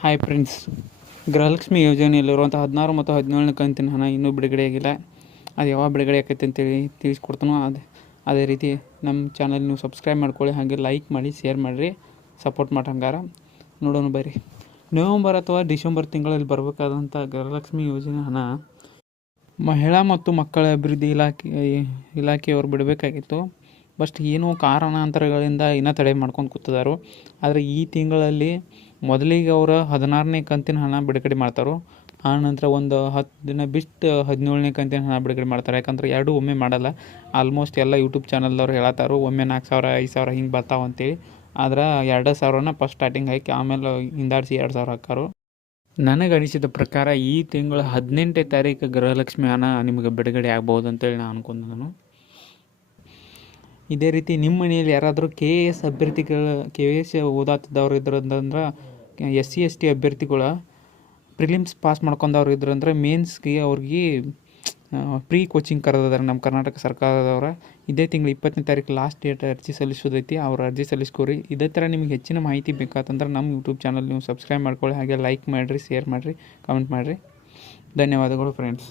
Hi friends Gruhalakshmi ಯೋಜನೆಯಲ್ಲಿರುವಂಥ ಹದಿನಾರು ಮತ್ತು ಹದಿನೇಳನೇ ಕಂತಿನ ಹಣ ಇನ್ನೂ ಬಿಡುಗಡೆಯಾಗಿಲ್ಲ ಅದು ಯಾವಾಗ ಬಿಡುಗಡೆ ಆಕೈತೆ ಅಂತೇಳಿ ತಿಳಿಸ್ಕೊಡ್ತಾನೋ ಅದು, ಅದೇ ರೀತಿ ನಮ್ಮ ಚಾನಲ್ ನೀವು ಸಬ್ಸ್ಕ್ರೈಬ್ ಮಾಡ್ಕೊಳ್ಳಿ, ಹಾಗೆ ಲೈಕ್ ಮಾಡಿ ಶೇರ್ ಮಾಡಿರಿ ಸಪೋರ್ಟ್ ಮಾಡಿ ಹಂಗಾರ. ನೋಡೋಣ ಬರ್ರಿ ನವೆಂಬರ್ ಅಥವಾ ಡಿಸೆಂಬರ್ ತಿಂಗಳಲ್ಲಿ ಬರಬೇಕಾದಂಥ ಗೃಹಲಕ್ಷ್ಮಿ ಯೋಜನೆ ಹಣ ಮಹಿಳಾ ಮತ್ತು ಮಕ್ಕಳ ಅಭಿವೃದ್ಧಿ ಇಲಾಖೆ, ಇಲಾಖೆಯವರು ಬಿಡಬೇಕಾಗಿತ್ತು. ಬಟ್ ಏನೋ ಕಾರಣಾಂತರಗಳಿಂದ ಇನ್ನೂ ತಡೆ ಮಾಡ್ಕೊಂಡು ಕೂತಿದಾರು. ಆದರೆ ಈ ತಿಂಗಳಲ್ಲಿ ಮೊದಲಿಗೆ ಅವರು ಹದಿನಾರನೇ ಕಂತಿನ ಹಣ ಬಿಡುಗಡೆ ಮಾಡ್ತಾರೆ. ಆ ನಂತರ ಒಂದು ಹತ್ತು ದಿನ ಬಿಟ್ಟು ಹದಿನೇಳನೇ ಕಂತಿನ ಹಣ ಬಿಡುಗಡೆ ಮಾಡ್ತಾರೆ. ಯಾಕಂದ್ರೆ ಎರಡು ಒಮ್ಮೆ ಮಾಡಲ್ಲ. ಆಲ್ಮೋಸ್ಟ್ ಎಲ್ಲ ಯೂಟ್ಯೂಬ್ ಚಾನಲ್ದವ್ರು ಹೇಳತ್ತಾರು, ಒಮ್ಮೆ ನಾಲ್ಕು ಸಾವಿರ, ಐದು ಸಾವಿರ ಹಿಂಗೆ ಬರ್ತಾವೆ ಅಂತೇಳಿ. ಆದ್ರೆ ಎರಡು ಸಾವಿರನ ಫಸ್ಟ್ ಸ್ಟಾರ್ಟಿಂಗ್ ಹಾಕಿ ಆಮೇಲೆ ಹಿಂದಾಡಿಸಿ ಎರಡು ಸಾವಿರ ಹಾಕಾರು ನನಗೆ ಅನಿಸಿದ ಪ್ರಕಾರ ಈ ತಿಂಗಳ ಹದಿನೆಂಟನೇ ತಾರೀಕು ಗೃಹಲಕ್ಷ್ಮಿ ಹಣ ನಿಮಗೆ ಬಿಡುಗಡೆ ಆಗ್ಬೋದು ಅಂತೇಳಿ ನಾನು. ಅನ್ಕೊಂಡನು ಇದೇ ರೀತಿ ನಿಮ್ಮ ಮನೆಯಲ್ಲಿ ಯಾರಾದರೂ ಕೆ ಎ ಎಸ್ ಅಭ್ಯರ್ಥಿಗಳು, ಕೆ ಎ ಎಸ್ ಓದಾತಿದ್ದವ್ರು ಇದ್ರಂದ್ರೆ ಎಸ್ ಸಿ ಎಸ್ ಟಿ ಅಭ್ಯರ್ಥಿಗಳು ಪ್ರಿಲಿಮ್ಸ್ ಪಾಸ್ ಮಾಡ್ಕೊಂಡವ್ರು ಇದ್ರಂದ್ರೆ ಮೇನ್ಸ್ಗೆ ಅವ್ರಿಗೆ ಪ್ರೀ ಕೋಚಿಂಗ್ ಕರೆದಿದ್ದಾರೆ ನಮ್ಮ ಕರ್ನಾಟಕ ಸರ್ಕಾರದವರ. ಇದೇ ತಿಂಗಳು ಇಪ್ಪತ್ತನೇ ತಾರೀಕು ಲಾಸ್ಟ್ ಡೇಟ್ ಅರ್ಜಿ ಸಲ್ಲಿಸೋದೈತಿ. ಅವ್ರ ಅರ್ಜಿ ಸಲ್ಲಿಸ್ಕೋರಿ. ಇದೇ ಥರ ನಿಮಗೆ ಹೆಚ್ಚಿನ ಮಾಹಿತಿ ಬೇಕಾತಂದ್ರೆ ನಮ್ಮ ಯೂಟ್ಯೂಬ್ ಚಾನಲ್ ನೀವು ಸಬ್ಸ್ಕ್ರೈಬ್ ಮಾಡ್ಕೊಳ್ಳಿ. ಹಾಗೆ ಲೈಕ್ ಮಾಡಿರಿ ಶೇರ್ ಮಾಡಿರಿ ಕಮೆಂಟ್ ಮಾಡಿರಿ. ಧನ್ಯವಾದಗಳು ಫ್ರೆಂಡ್ಸ್